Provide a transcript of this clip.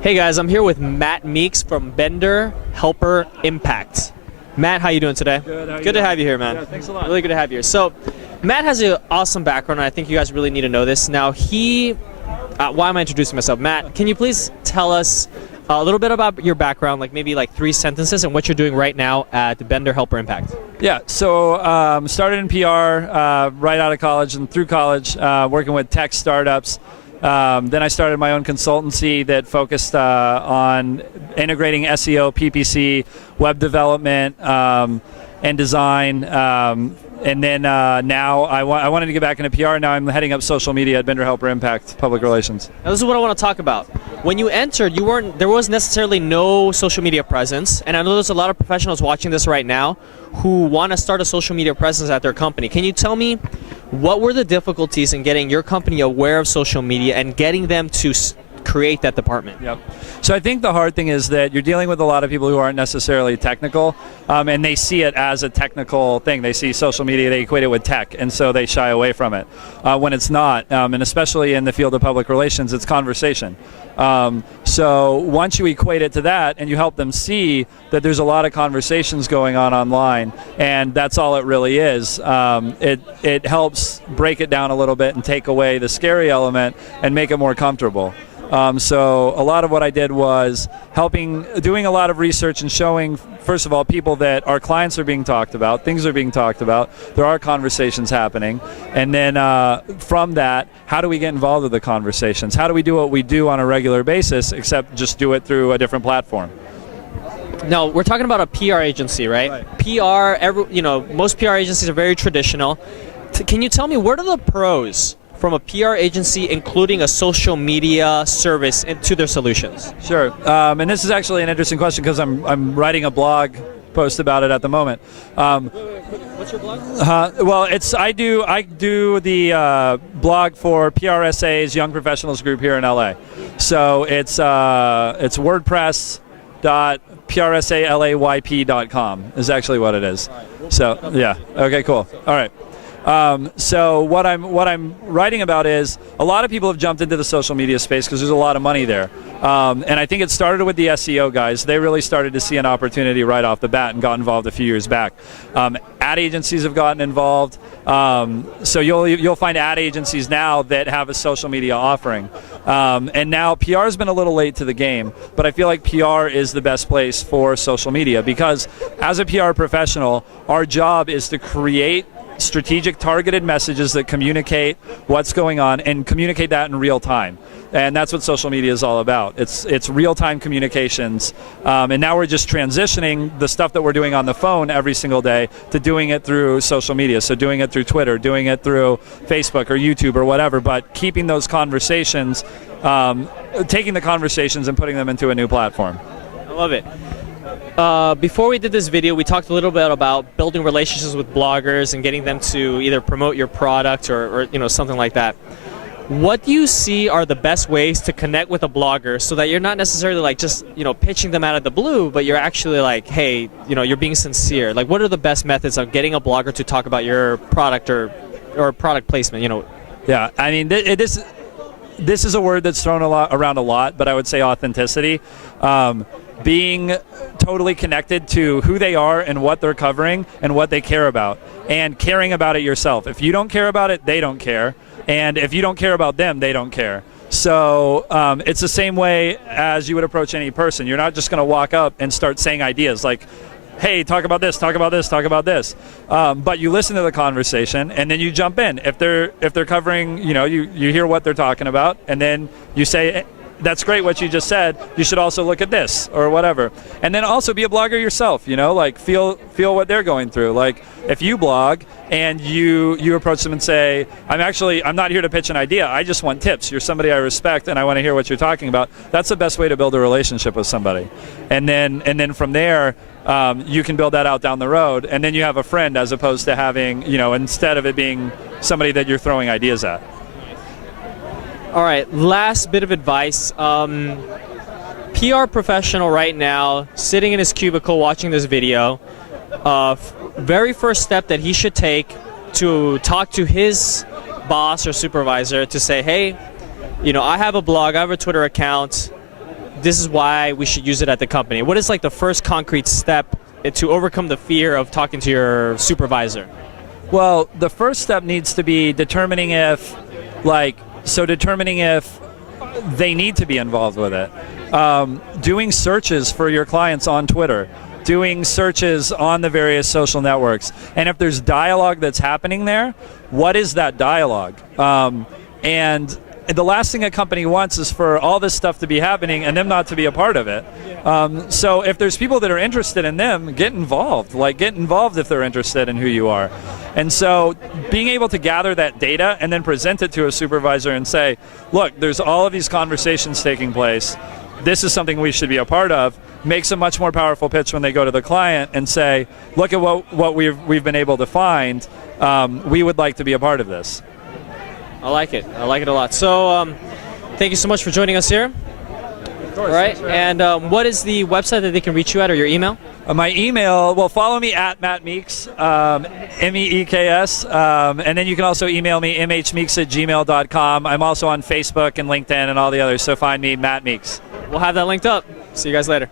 Hey guys, I'm here with Matt Meeks from Vendor Helper Impact. Matt, how you doing today? Good to have you here, man. Yeah, thanks a lot. Really good to have you here. So, Matt has an awesome background, and I think you guys really need to know this. Now, why am I introducing myself? Matt, can you please tell us a little bit about your background, like maybe like 3 sentences, and what you're doing right now at Vendor Helper Impact? Yeah, so started in PR right out of college and through college, working with tech startups. Then I started my own consultancy that focused on integrating SEO, PPC, web development, and design. And then now I wanted to get back into PR. Now I'm heading up social media at Vendor Helper Impact, public relations. Now, this is what I want to talk about. When you entered, there was necessarily no social media presence, and I know there's a lot of professionals watching this right now who want to start a social media presence at their company. Can you tell me what were the difficulties in getting your company aware of social media and getting them to create that department? Yep. So I think the hard thing is that you're dealing with a lot of people who aren't necessarily technical, and they see it as a technical thing. They see social media, they equate it with tech, and so they shy away from it when it's not. And especially in the field of public relations, it's conversation. So once you equate it to that and you help them see that there's a lot of conversations going on online, and that's all it really is, it helps break it down a little bit and take away the scary element and make it more comfortable. So a lot of what I did was doing a lot of research and showing, first of all, people that our clients are being talked about, things are being talked about, there are conversations happening, and then from that, how do we get involved with the conversations? How do we do what we do on a regular basis, except just do it through a different platform? Now, we're talking about a PR agency, right? PR, most PR agencies are very traditional. Can you tell me, what are the pros from a PR agency including a social media service into their solutions? Sure, and this is actually an interesting question because I'm writing a blog post about it at the moment. What's your blog? Well, I do the blog for PRSA's Young Professionals Group here in LA. So it's WordPress.prsalayp.com is actually what it is. So yeah, okay, cool. All right. So what I'm writing about is a lot of people have jumped into the social media space because there's a lot of money there. And I think it started with the SEO guys. They really started to see an opportunity right off the bat and got involved a few years back. Ad agencies have gotten involved. So you'll find ad agencies now that have a social media offering. And now PR has been a little late to the game, but I feel like PR is the best place for social media because as a PR professional, our job is to create strategic targeted messages that communicate what's going on and communicate that in real time. And that's what social media is all about. It's real-time communications. And now we're just transitioning the stuff that we're doing on the phone every single day to doing it through social media. So doing it through Twitter, doing it through Facebook or YouTube or whatever, but keeping those conversations, taking the conversations and putting them into a new platform. I love it. Before we did this video, we talked a little bit about building relationships with bloggers and getting them to either promote your product or something like that. What do you see are the best ways to connect with a blogger so that you're not necessarily like just pitching them out of the blue, but you're actually like, hey, you're being sincere? Like, what are the best methods of getting a blogger to talk about your product or product placement? Yeah, I mean, this is a word that's thrown around a lot, but I would say authenticity. Being totally connected to who they are and what they're covering and what they care about, and caring about it yourself. If you don't care about it, they don't care. And if you don't care about them, they don't care. So it's the same way as you would approach any person. You're not just going to walk up and start saying ideas like, hey, talk about this, talk about this, talk about this. But you listen to the conversation and then you jump in. If they're covering, you hear what they're talking about, and then you say, that's great what you just said, you should also look at this or whatever. And then also be a blogger yourself, like feel what they're going through. Like if you blog and you approach them and say, I'm not here to pitch an idea, I just want tips. You're somebody I respect and I want to hear what you're talking about. That's the best way to build a relationship with somebody. And then from there, you can build that out down the road, and then you have a friend as opposed to having, instead of it being somebody that you're throwing ideas at. All right, last bit of advice. PR professional right now, sitting in his cubicle watching this video, very first step that he should take to talk to his boss or supervisor to say, hey, I have a blog, I have a Twitter account, this is why we should use it at the company? What is like the first concrete step to overcome the fear of talking to your supervisor? Well, the first step needs to be determining if they need to be involved with it. Doing searches for your clients on Twitter, doing searches on the various social networks. And if there's dialogue that's happening there, what is that dialogue? And the last thing a company wants is for all this stuff to be happening and them not to be a part of it. So if there's people that are interested in them, get involved. Like, get involved if they're interested in who you are. And so being able to gather that data and then present it to a supervisor and say, look, there's all of these conversations taking place. This is something we should be a part of, makes a much more powerful pitch when they go to the client and say, look at what we've been able to find. We would like to be a part of this. I like it. I like it a lot. So thank you so much for joining us here. Of course. All right. And what is the website that they can reach you at, or your email? My email, well, follow me at Matt Meeks, M-E-E-K-S, and then you can also email me, mhmeeks@gmail.com. I'm also on Facebook and LinkedIn and all the others, so find me, Matt Meeks. We'll have that linked up. See you guys later.